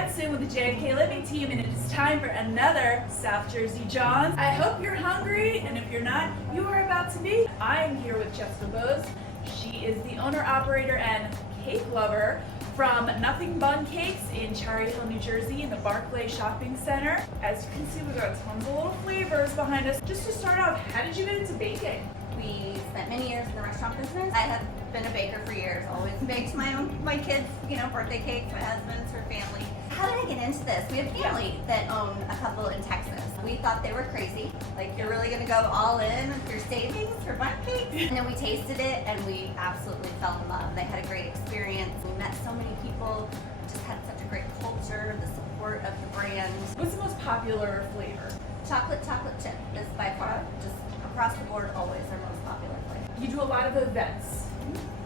Ettenson with the JFKLiving team, and it is time for another South Jersey Jawns. I hope you're hungry, and if you're not, you are about to be. I am here with Jessica Boese. She is the owner, operator, and cake lover from Nothing Bundt Cakes in Cherry Hill, New Jersey in the Barclay Shopping Center. As you can see, we've got tons of little flavors behind us. Just to start off, how did you get into baking? We spent many years in the restaurant business. I have been a baker for years, always baked my kids, birthday cakes, my husband's, her family. How did I get into this? We have family that own a couple in Texas. We thought they were crazy. Like, you're really gonna go all in with your savings for Bundt Cakes? And then we tasted it and we absolutely fell in love. They had a great experience. We met so many people, just had such a great culture, the support of the brand. What's the most popular flavor? Chocolate chip is by far, just across the board, always our most popular flavor. You do a lot of events.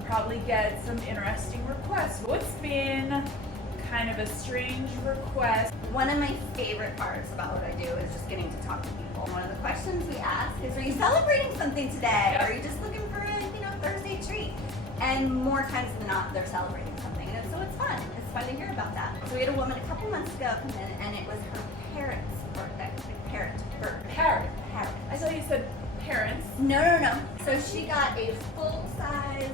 Probably get some interesting requests. What's been kind of a strange request? One of my favorite parts about what I do is just getting to talk to people. One of the questions we ask is, are you celebrating something today? Or are you just looking for a Thursday treat? And more times than not, they're celebrating something. And so it's fun. It's fun to hear about that. So we had a woman a couple months ago come in, and it was her parents' birthday. Parrot. I thought you said parents. No. So she got a full-size,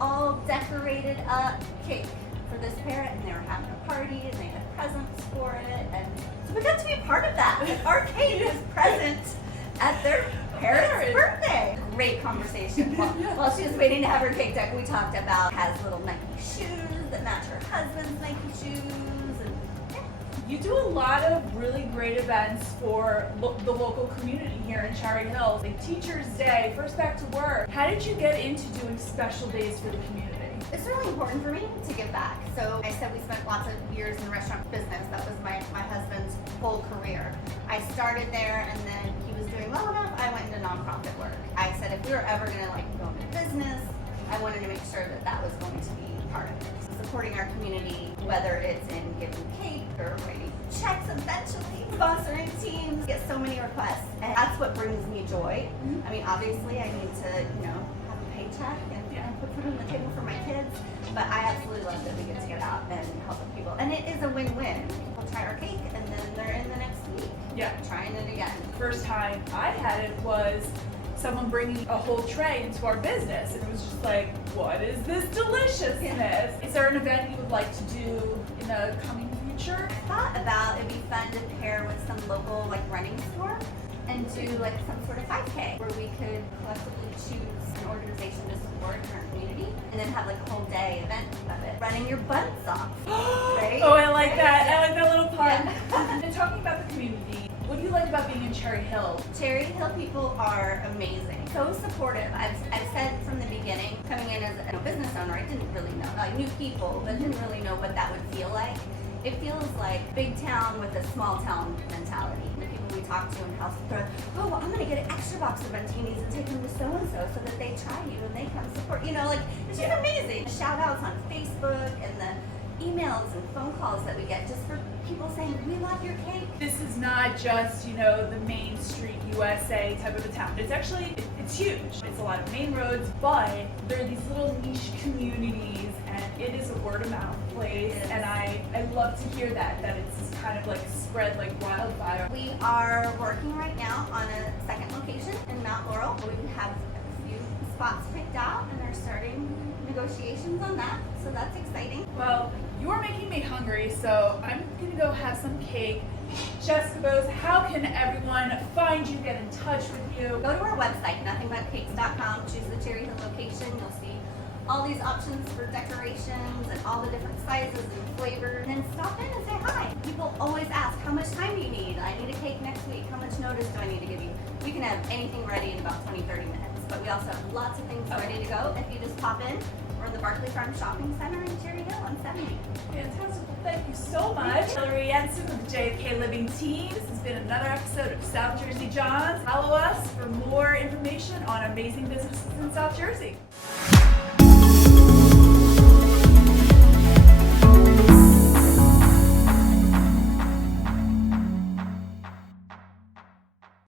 all decorated up cake for this parrot, and they were having a party, and they had presents for it, and so we got to be a part of that. Like, our cake was present at their parrot's birthday. Great conversation. While she was waiting to have her cake deck, we talked about has little Nike shoes that match her husband's Nike shoes. You do a lot of really great events for the local community here in Cherry Hill. Like Teacher's Day, First Back to Work. How did you get into doing special days for the community? It's really important for me to give back. So I said we spent lots of years in the restaurant business. That was my husband's whole career. I started there, and then he was doing well enough, I went into nonprofit work. I said if we were ever gonna go into business, I wanted to make sure that was going to be part of it. Supporting our community, whether it's in giving cake or writing checks eventually, sponsoring teams, get so many requests, and that's what brings me joy. I mean, obviously I need to, have a paycheck and put food on the table for my kids, but I absolutely love that we get out and help people. And it is a win-win. People try our cake and then they're in the next week. Yeah. Trying it again. First time I had it was someone bringing a whole tray into our business, and it was just like, what is this deliciousness? Yeah. Is there an event you would like to do in the coming future? I thought about it'd be fun to pair with some local running store and do some sort of 5K where we could collectively choose an organization to support in our community and then have a whole day event of it. Running your butts off. Right? Oh, I like that. I like that little pun. Yeah. And talking about the community, what do you like about being in Cherry Hill? Cherry Hill people are amazing. So supportive. I've said from the beginning, coming in as a business owner, I didn't really know. I knew people, but didn't really know what that would feel like. It feels like big town with a small town mentality. The people we talk to in house, they're like, I'm going to get an extra box of Buntinis and take them to so-and-so so that they try you and they come support. It's just amazing. Shout outs on Facebook and the emails and phone calls that we get just for people saying, we love your cake. This is not just, the Main Street USA type of a town. It's actually, it's huge. It's a lot of main roads, but there are these little niche communities, and it is a word of mouth place. And I love to hear that it's kind of spread like wildfire. We are working right now on a second location in Mount Laurel. We have a few spots picked out and are starting negotiations on that, so that's exciting. Well, you're making me hungry, so I'm gonna go have some cake. Jessica Boese, how can everyone find you, get in touch with you? Go to our website, nothingbundtcakes.com, choose the Cherry Hill location. You'll see all these options for decorations and all the different sizes and flavors, and then stop in and say hi. People always ask, how much time do you need? I need a cake next week. How much notice do I need to give you? We can have anything ready in about 20-30 minutes, but we also have lots of things ready to go if you just pop in. We're in the Barclay Farm Shopping Center in Cherry Hill on 70. Fantastic. Thank you so much. Hilary Ettenson with the JFKLiving team. This has been another episode of South Jersey Jawns. Follow us for more information on amazing businesses in South Jersey.